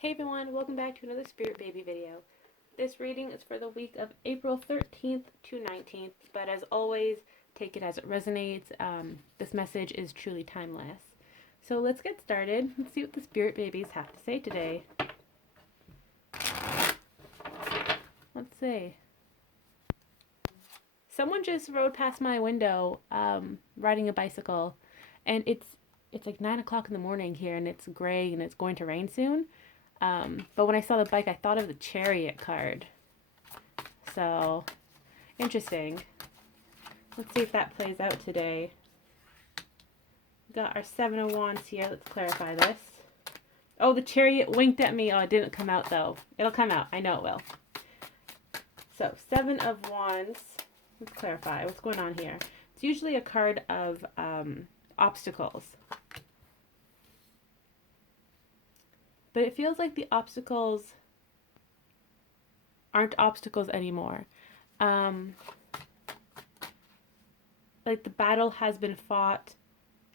Hey everyone, welcome back to another Spirit Baby video. This reading is for the week of April 13th to 19th, but as always, take it as it resonates. This message is truly timeless. So let's get started. Let's see what the Spirit Babies have to say today. Let's see. Someone just rode past my window riding a bicycle, and it's like 9 o'clock in the morning here, and it's gray, and it's going to rain soon. But when I saw the bike, I thought of the Chariot card. So, interesting. Let's see if that plays out today. We got our Seven of Wands here. Let's clarify this. Oh, the Chariot winked at me. Oh, it didn't come out, though. It'll come out. I know it will. So, Seven of Wands. Let's clarify. What's going on here? It's usually a card of obstacles. But it feels like the obstacles aren't obstacles anymore. Like the battle has been fought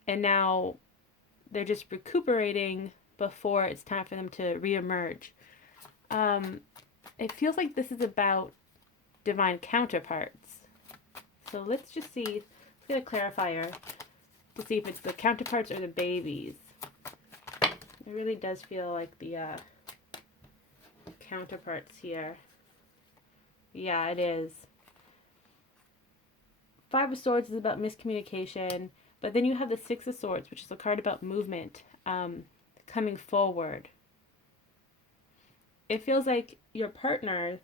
and now they're just recuperating before it's time for them to reemerge. It feels like this is about divine counterparts. So let's just see, let's get a clarifier to see if it's the counterparts or the babies. It really does feel like the counterparts here. Yeah, it is. Five of Swords is about miscommunication, but then you have the Six of Swords, which is a card about movement, coming forward. It feels like your partner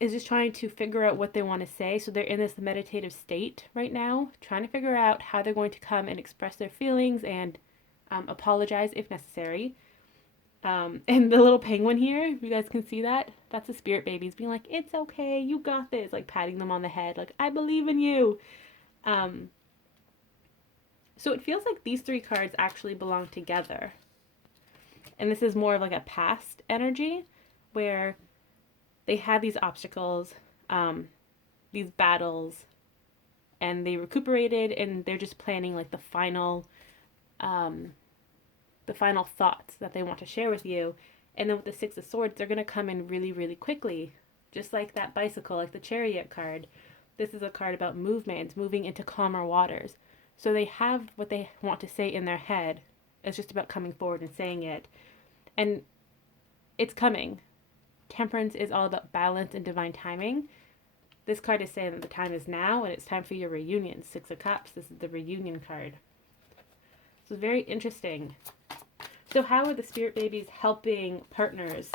is just trying to figure out what they want to say, so they're in this meditative state right now, trying to figure out how they're going to come and express their feelings and apologize if necessary. And the little penguin here, if you guys can see that, that's the Spirit Babies being like, it's okay, you got this, like patting them on the head, like, I believe in you. So it feels like these three cards actually belong together. And this is more of like a past energy where they had these obstacles, these battles, and they recuperated and they're just planning like the final thoughts that they want to share with you. And then with the Six of Swords, they're going to come in really, really quickly. Just like that bicycle, like the Chariot card. This is a card about movement, moving into calmer waters. So they have what they want to say in their head. It's just about coming forward and saying it. And it's coming. Temperance is all about balance and divine timing. This card is saying that the time is now and it's time for your reunion. Six of Cups, this is the reunion card. So it's very interesting. So how are the Spirit Babies helping partners?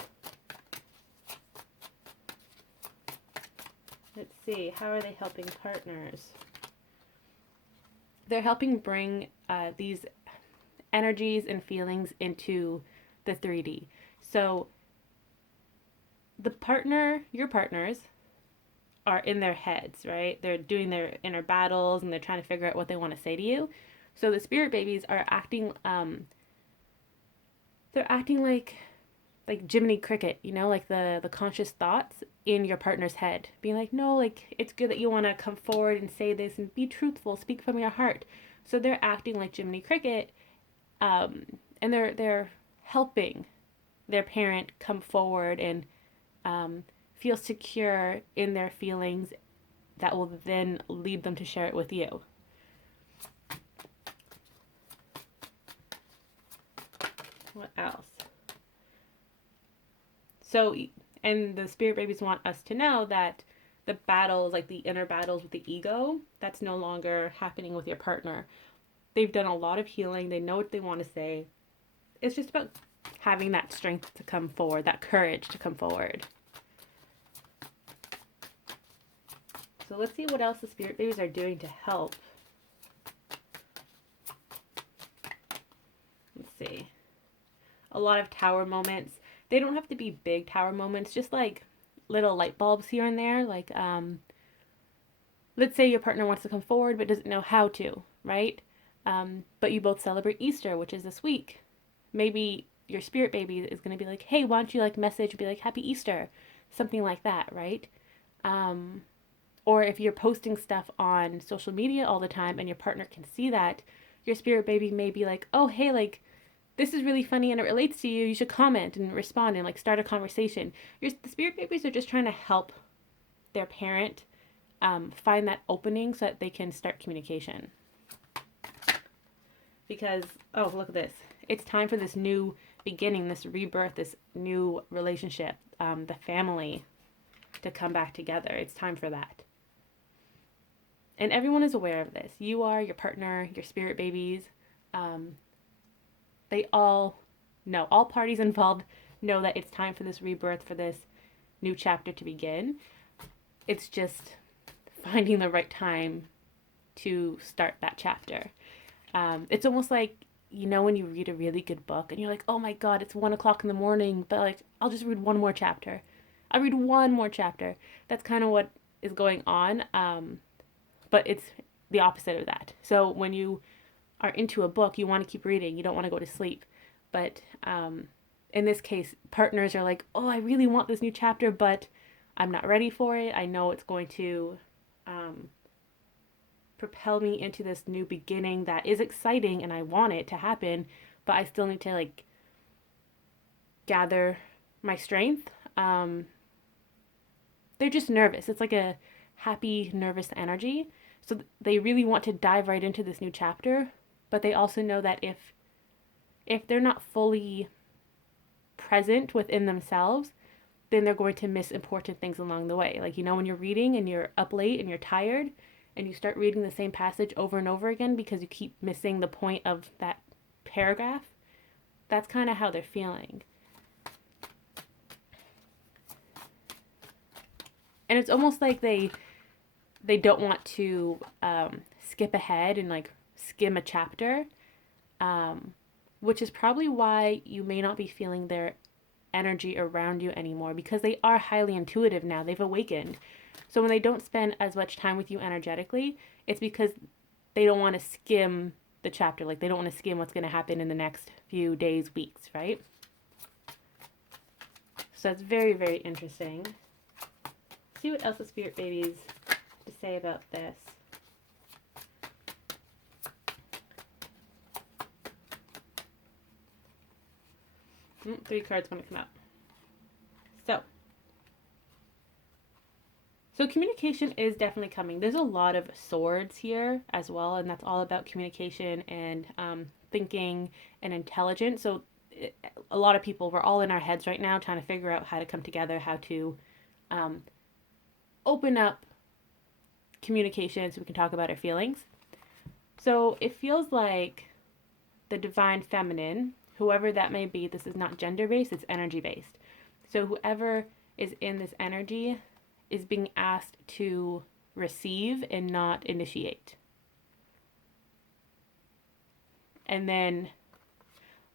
Let's see. How are they helping partners? They're helping bring these energies and feelings into the 3D. So the partner, your partners, are in their heads, right? They're doing their inner battles and they're trying to figure out what they want to say to you. So the Spirit Babies are acting they're acting like Jiminy Cricket, you know, like the conscious thoughts in your partner's head. Being like, no, like, it's good that you want to come forward and say this and be truthful, speak from your heart. So they're acting like Jiminy Cricket, and they're helping their parent come forward and feel secure in their feelings that will then lead them to share it with you. What else? So, and the Spirit Babies want us to know that the battles, like the inner battles with the ego, that's no longer happening with your partner. They've done a lot of healing. They know what they want to say. It's just about having that strength to come forward, that courage to come forward. So let's see what else the Spirit Babies are doing to help. Let's see. A lot of tower moments. They don't have to be big tower moments, just like little light bulbs here and there. Like, let's say your partner wants to come forward but doesn't know how to, right? But you both celebrate Easter, which is this week. Maybe your Spirit Baby is going to be like, hey, why don't you like message and be like, Happy Easter? Something like that, right? Or if you're posting stuff on social media all the time and your partner can see that, your Spirit Baby may be like, oh, hey, like, this is really funny and it relates to you. You should comment and respond and like start a conversation. The spirit babies are just trying to help their parent find that opening so that they can start communication. Because, oh, look at this. It's time for this new beginning, this rebirth, this new relationship, the family to come back together. It's time for that. And everyone is aware of this. You are, your partner, your spirit babies. They all know, all parties involved know that it's time for this rebirth, for this new chapter to begin. It's just finding the right time to start that chapter. It's almost like, you know, when you read a really good book and you're like, oh my God, it's 1 o'clock in the morning, but like, I'll just read one more chapter. I'll read one more chapter. That's kind of what is going on. But it's the opposite of that. So when you are into a book, you want to keep reading. You don't want to go to sleep. But in this case, partners are like, oh, I really want this new chapter, but I'm not ready for it. I know it's going to propel me into this new beginning that is exciting and I want it to happen, but I still need to like gather my strength. They're just nervous. It's like a happy, nervous energy. So they really want to dive right into this new chapter, but they also know that if they're not fully present within themselves, then they're going to miss important things along the way. Like, you know, when you're reading and you're up late and you're tired and you start reading the same passage over and over again because you keep missing the point of that paragraph, that's kind of how they're feeling. And it's almost like they don't want to skip ahead and like skim a chapter, which is probably why you may not be feeling their energy around you anymore, because they are highly intuitive now. They've awakened. So when they don't spend as much time with you energetically, it's because they don't want to skim the chapter. Like, they don't want to skim what's going to happen in the next few days, weeks, right? So it's very, very interesting. See what else the spirit babies have to say about this. Three cards want to come out. So communication is definitely coming. There's a lot of swords here as well, and that's all about communication and thinking and intelligence. So a lot of people, we're all in our heads right now trying to figure out how to come together, how to open up communication so we can talk about our feelings. So it feels like the divine feminine, whoever that may be, this is not gender-based, it's energy-based. So whoever is in this energy is being asked to receive and not initiate. And then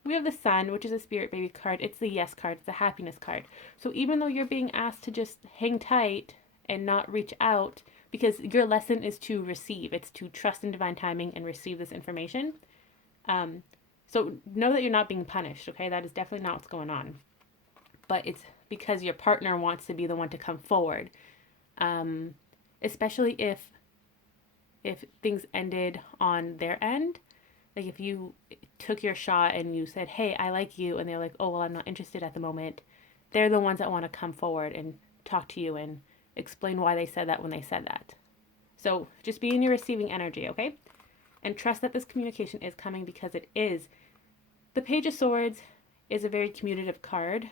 we have the Sun, which is a spirit baby card. It's the yes card. It's the happiness card. So even though you're being asked to just hang tight and not reach out, because your lesson is to receive. It's to trust in divine timing and receive this information. So know that you're not being punished, okay? That is definitely not what's going on. But it's because your partner wants to be the one to come forward. Especially if things ended on their end. Like if you took your shot and you said, hey, I like you, and they're like, oh, well, I'm not interested at the moment. They're the ones that want to come forward and talk to you and explain why they said that when they said that. So just be in your receiving energy, okay? And trust that this communication is coming, because it is. The Page of Swords is a very communicative card.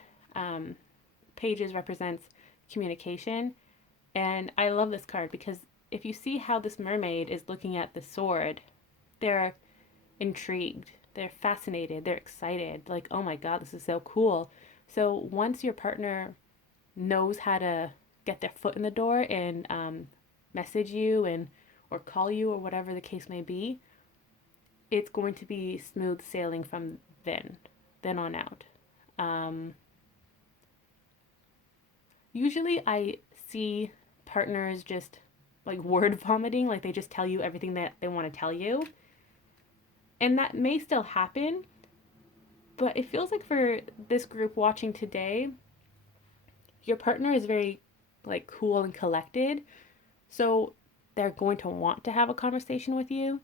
Pages represents communication. And I love this card because if you see how this mermaid is looking at the sword, they're intrigued, they're fascinated, they're excited. Like, oh my God, this is so cool. So once your partner knows how to get their foot in the door and message you and or call you or whatever the case may be, it's going to be smooth sailing from then on out. Usually I see partners just like word vomiting, like they just tell you everything that they want to tell you. And that may still happen, but it feels like for this group watching today, your partner is very like cool and collected. So they're going to want to have a conversation with you.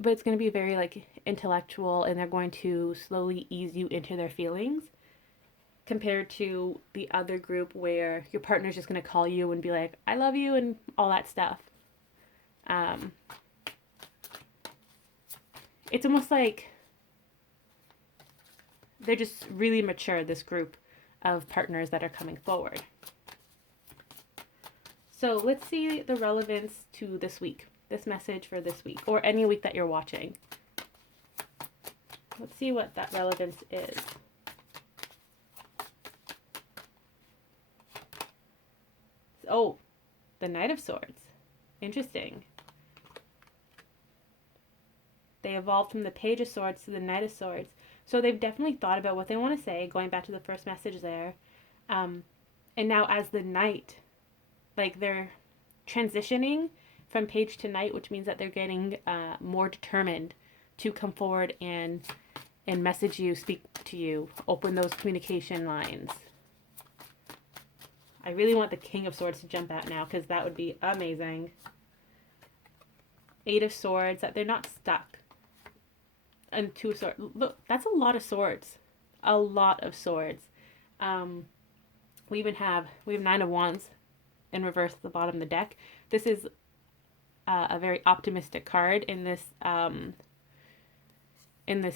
but it's going to be very like intellectual, and they're going to slowly ease you into their feelings, compared to the other group where your partner's just going to call you and be like, I love you, and all that stuff. Um, it's almost like they're just really mature, this group of partners that are coming forward. So let's see the relevance to this week, this message for this week, or any week that you're watching. Let's see what that relevance is. Oh, the Knight of Swords. Interesting. They evolved from the Page of Swords to the Knight of Swords. So they've definitely thought about what they want to say, going back to the first message there. And now as the Knight, like they're transitioning from Page to Knight, which means that they're getting more determined to come forward and message you, speak to you, open those communication lines. I really want the King of Swords to jump out now, because that would be amazing. Eight of Swords, that they're not stuck. And Two of Swords. Look, that's a lot of swords. A lot of swords. We have Nine of Wands in reverse at the bottom of the deck. This is a very optimistic card in this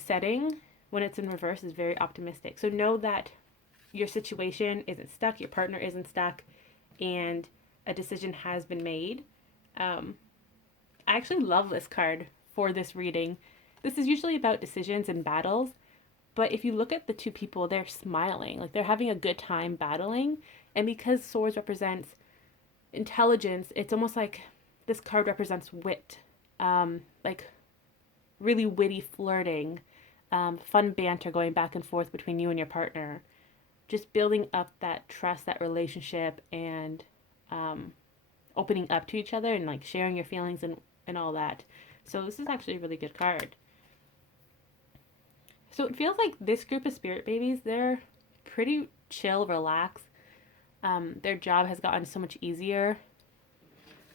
setting. When it's in reverse, is very optimistic. So know that your situation isn't stuck, your partner isn't stuck, and a decision has been made. I actually love this card for this reading. This is usually about decisions and battles, but if you look at the two people, they're smiling, like they're having a good time battling. And because swords represents intelligence, it's almost like this card represents wit, like really witty flirting, fun banter going back and forth between you and your partner, just building up that trust, that relationship, and opening up to each other and like sharing your feelings and all that. So this is actually a really good card. So it feels like this group of spirit babies, they're pretty chill, relaxed. Their job has gotten so much easier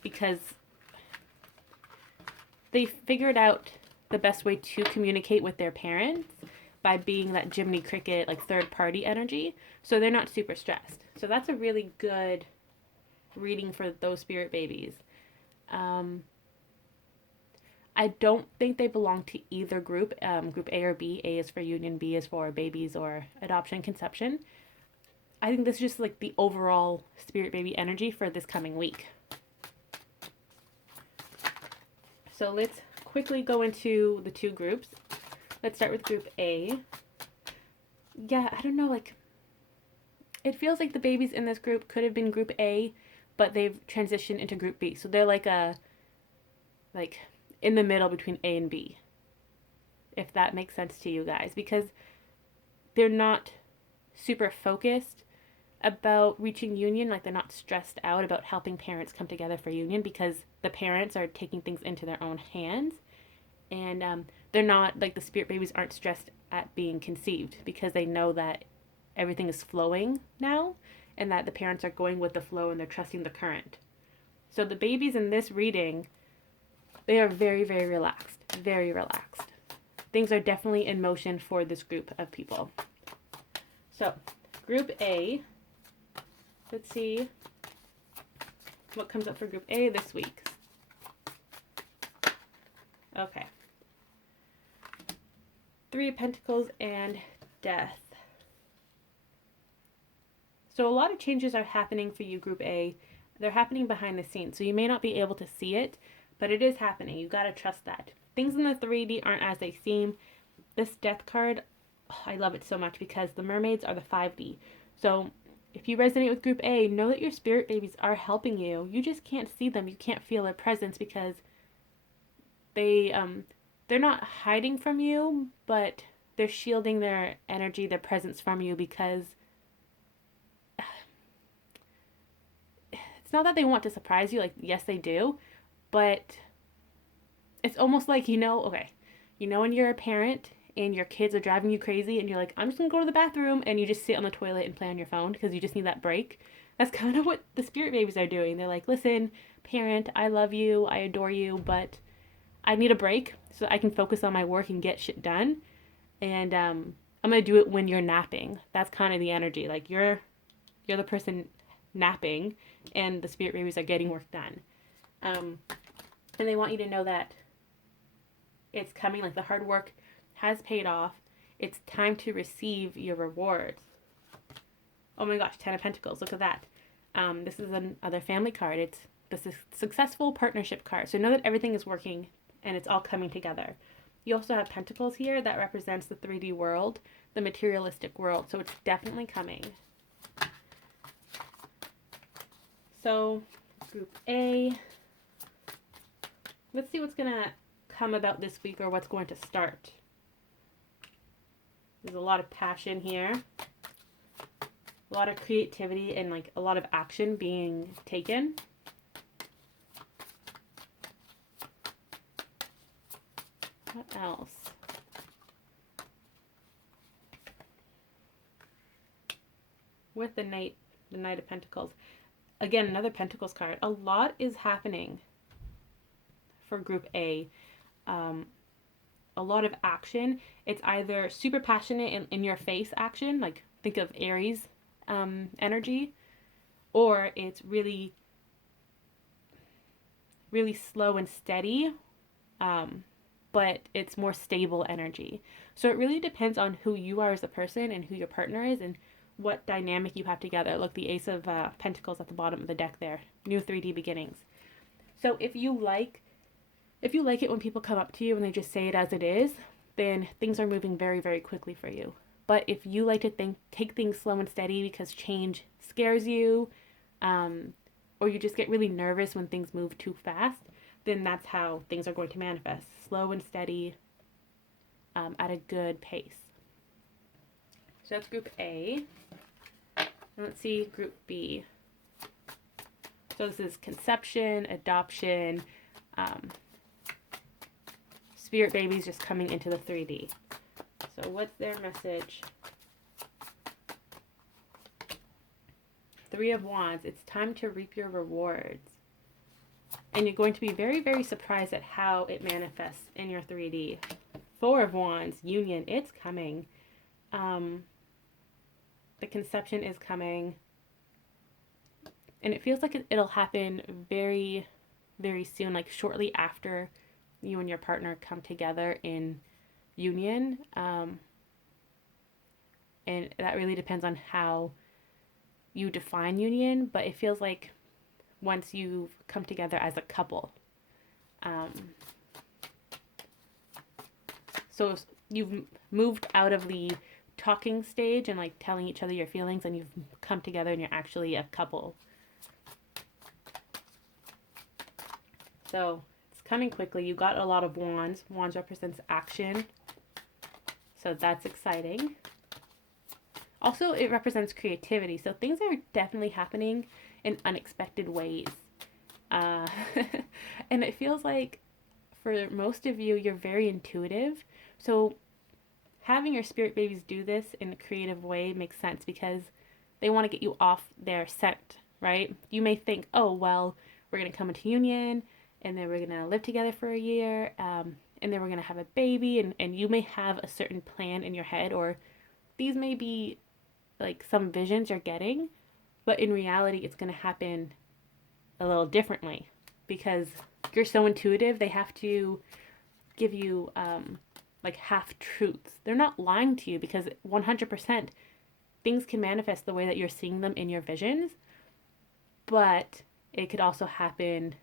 because they figured out the best way to communicate with their parents by being that Jiminy Cricket, like third party energy. So they're not super stressed. So that's a really good reading for those spirit babies. I don't think they belong to either group, group A or B. A is for union, B is for babies or adoption, conception. I think this is just like the overall spirit baby energy for this coming week. So let's quickly go into the two groups. Let's start with group A. Yeah, I don't know, like, it feels like the babies in this group could have been group A, but they've transitioned into group B. So they're like in the middle between A and B, if that makes sense to you guys, because they're not super focused about reaching union. Like, they're not stressed out about helping parents come together for union, because the parents are taking things into their own hands. And they're not, like, the spirit babies aren't stressed at being conceived, because they know that everything is flowing now and that the parents are going with the flow and they're trusting the current. So the babies in this reading, they are very, very relaxed. Very relaxed. Things are definitely in motion for this group of people. So, group A. Let's see what comes up for group A this week. Okay. Three of Pentacles and Death. So a lot of changes are happening for you, group A. They're happening behind the scenes. So you may not be able to see it, but it is happening. You got to trust that. Things in the 3D aren't as they seem. This Death card, I love it so much because the mermaids are the 5D. So if you resonate with group A, know that your spirit babies are helping you. You just can't see them. You can't feel their presence because they're not hiding from you, but they're shielding their energy, their presence from you, because it's not that they want to surprise you. Like, yes, they do, but it's almost like, when you're a parent and your kids are driving you crazy and you're like, I'm just gonna go to the bathroom, and you just sit on the toilet and play on your phone because you just need that break. That's kind of what the spirit babies are doing. They're like, listen, parent, I love you, I adore you, but I need a break. so I can focus on my work and get shit done. And I'm gonna do it when you're napping. That's kind of the energy. Like you're the person napping, and the spirit babies are getting work done. Um, and they want you to know that it's coming. Like the hard work has paid off. It's time to receive your rewards. Oh my gosh, Ten of Pentacles. Look at that. This is another family card. It's the successful partnership card. So know that everything is working and it's all coming together. You also have Pentacles here that represents the 3D world, the materialistic world. So it's definitely coming. So group A. Let's see what's going to come about this week, or what's going to start. There's a lot of passion here. A lot of creativity and like a lot of action being taken. What else? With the Knight of Pentacles. Again, another Pentacles card. A lot is happening for group A. A lot of action. It's either super passionate in your face action, like think of Aries energy, or it's really, really slow and steady, but it's more stable energy. So it really depends on who you are as a person and who your partner is and what dynamic you have together. Look, the Ace of Pentacles at the bottom of the deck there. New 3D beginnings. So if you like it when people come up to you and they just say it as it is, then things are moving very, very quickly for you. But if you like to take things slow and steady because change scares you, or you just get really nervous when things move too fast, then that's how things are going to manifest. Slow and steady, at a good pace. So that's group A. And let's see group B. So this is conception, adoption, spirit babies just coming into the 3D. So what's their message? Three of Wands. It's time to reap your rewards. And you're going to be very, very surprised at how it manifests in your 3D. Four of Wands. Union. It's coming. The conception is coming. And it feels like it'll happen very, very soon. Like shortly after you and your partner come together in union. And that really depends on how you define union, but it feels like once you've come together as a couple. So you've moved out of the talking stage and like telling each other your feelings, and you've come together and you're actually a couple. So it's coming quickly. You got a lot of wands. Wands represents action. So that's exciting. Also, it represents creativity. So things are definitely happening in unexpected ways. And it feels like for most of you, you're very intuitive. So having your spirit babies do this in a creative way makes sense because they want to get you off their scent, right? You may think, oh, well, we're going to come into union and then we're going to live together for a year, and then we're going to have a baby, and you may have a certain plan in your head, or these may be like some visions you're getting, but in reality, it's going to happen a little differently because you're so intuitive. They have to give you like half truths. They're not lying to you because 100% things can manifest the way that you're seeing them in your visions, but it could also happen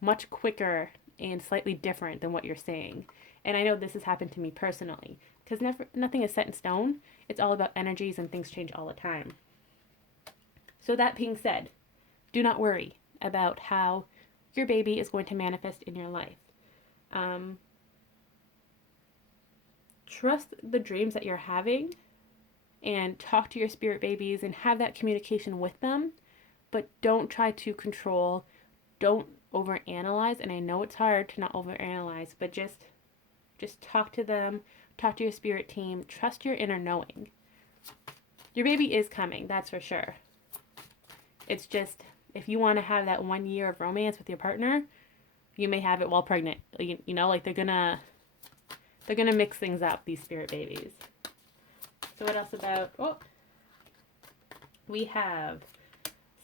much quicker and slightly different than what you're saying. And I know this has happened to me personally because nothing is set in stone. It's all about energies and things change all the time. So that being said, do not worry about how your baby is going to manifest in your life. Trust the dreams that you're having and talk to your spirit babies and have that communication with them, but don't try to control. Don't overanalyze. And I know it's hard to not overanalyze, but just talk to them, talk to your spirit team, trust your inner knowing. Your baby is coming, that's for sure. It's just, if you want to have that 1 year of romance with your partner, you may have it while pregnant. You know, like they're gonna They're going to mix things up, these spirit babies. So what else about, oh, we have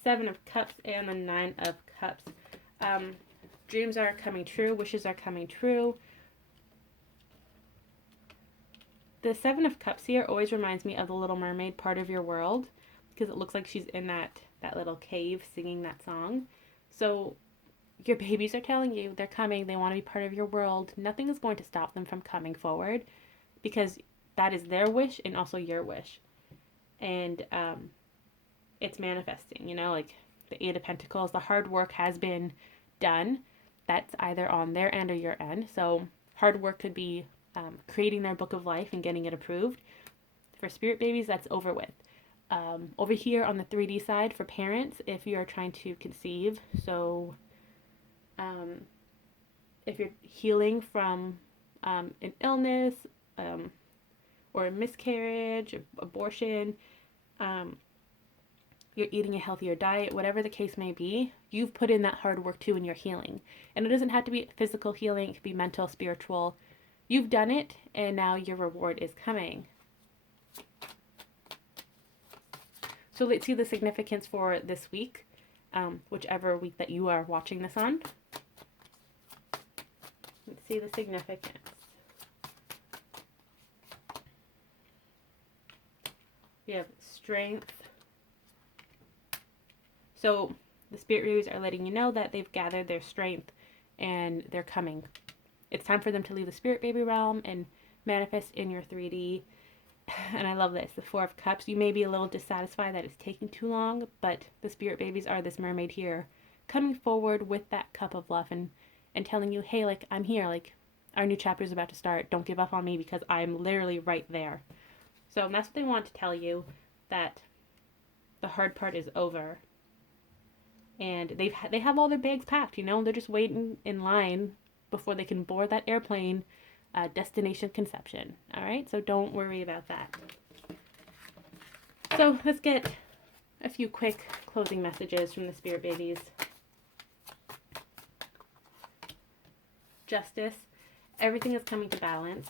7 of Cups and the 9 of Cups. Dreams are coming true. Wishes are coming true. The 7 of Cups here always reminds me of the Little Mermaid, part of your world, because it looks like she's in that little cave singing that song. So your babies are telling you they're coming. They want to be part of your world. Nothing is going to stop them from coming forward, because that is their wish and also your wish. And it's manifesting, you know, like the 8 of Pentacles. The hard work has been done. That's either on their end or your end. So hard work could be creating their book of life and getting it approved. For spirit babies, that's over with. Over here on the 3D side, for parents, if you are trying to conceive, so if you're healing from an illness or a miscarriage, or abortion, you're eating a healthier diet, whatever the case may be, you've put in that hard work too in your healing. And it doesn't have to be physical healing, it could be mental, spiritual. You've done it, and now your reward is coming. So let's see the significance for this week, whichever week that you are watching this on. Let's see the significance. We have strength. So the spirit babies are letting you know that they've gathered their strength and they're coming. It's time for them to leave the spirit baby realm and manifest in your 3D. And I love this, the 4 of Cups. You may be a little dissatisfied that it's taking too long, but the spirit babies are this mermaid here coming forward with that cup of love and telling you, hey, like, I'm here. Like, our new chapter is about to start. Don't give up on me because I'm literally right there. So that's what they want to tell you, that the hard part is over. And they have all their bags packed, you know. They're just waiting in line before they can board that airplane, destination conception. All right, so don't worry about that. So let's get a few quick closing messages from the spirit babies. Justice. Everything is coming to balance.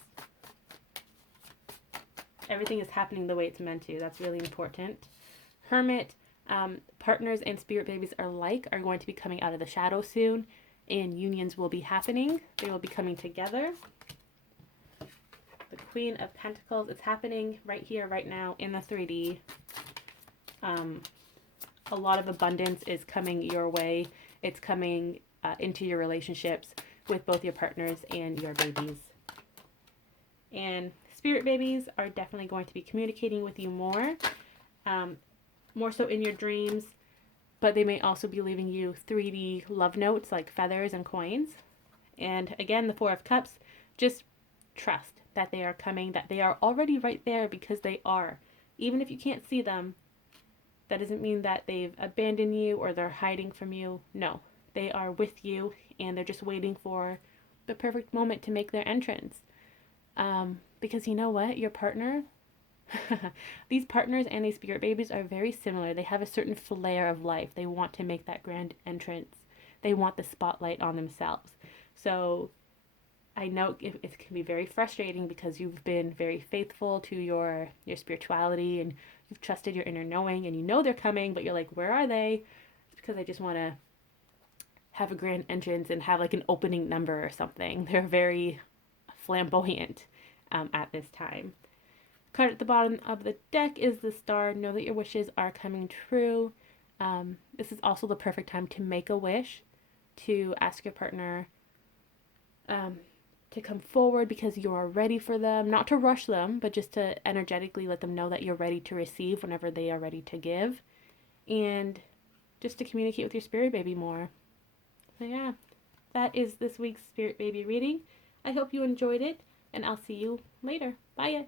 Everything is happening the way it's meant to. That's really important. Hermit. Partners and spirit babies alike are going to be coming out of the shadow soon, and unions will be happening. They will be coming together. The Queen of Pentacles. It's happening right here, right now, in the 3D. A lot of abundance is coming your way. It's coming into your relationships with both your partners and your babies. And spirit babies are definitely going to be communicating with you more. More so in your dreams, but they may also be leaving you 3D love notes like feathers and coins. And again, the 4 of Cups, just trust that they are coming, that they are already right there, because they are. Even if you can't see them, that doesn't mean that they've abandoned you or they're hiding from you. No, they are with you, and they're just waiting for the perfect moment to make their entrance. Because you know what? Your partner, these partners and these spirit babies are very similar. They have a certain flair of life. They want to make that grand entrance. They want the spotlight on themselves. So I know it can be very frustrating because you've been very faithful to your spirituality, and you've trusted your inner knowing, and you know they're coming, but you're like, where are they? It's because I just want to have a grand entrance and have like an opening number or something. They're very flamboyant at this time. Card at the bottom of the deck is the Star. Know that your wishes are coming true. This is also the perfect time to make a wish, to ask your partner to come forward because you are ready for them. Not to rush them, but just to energetically let them know that you're ready to receive whenever they are ready to give. And just to communicate with your spirit baby more. So yeah, that is this week's spirit baby reading. I hope you enjoyed it, and I'll see you later. Bye.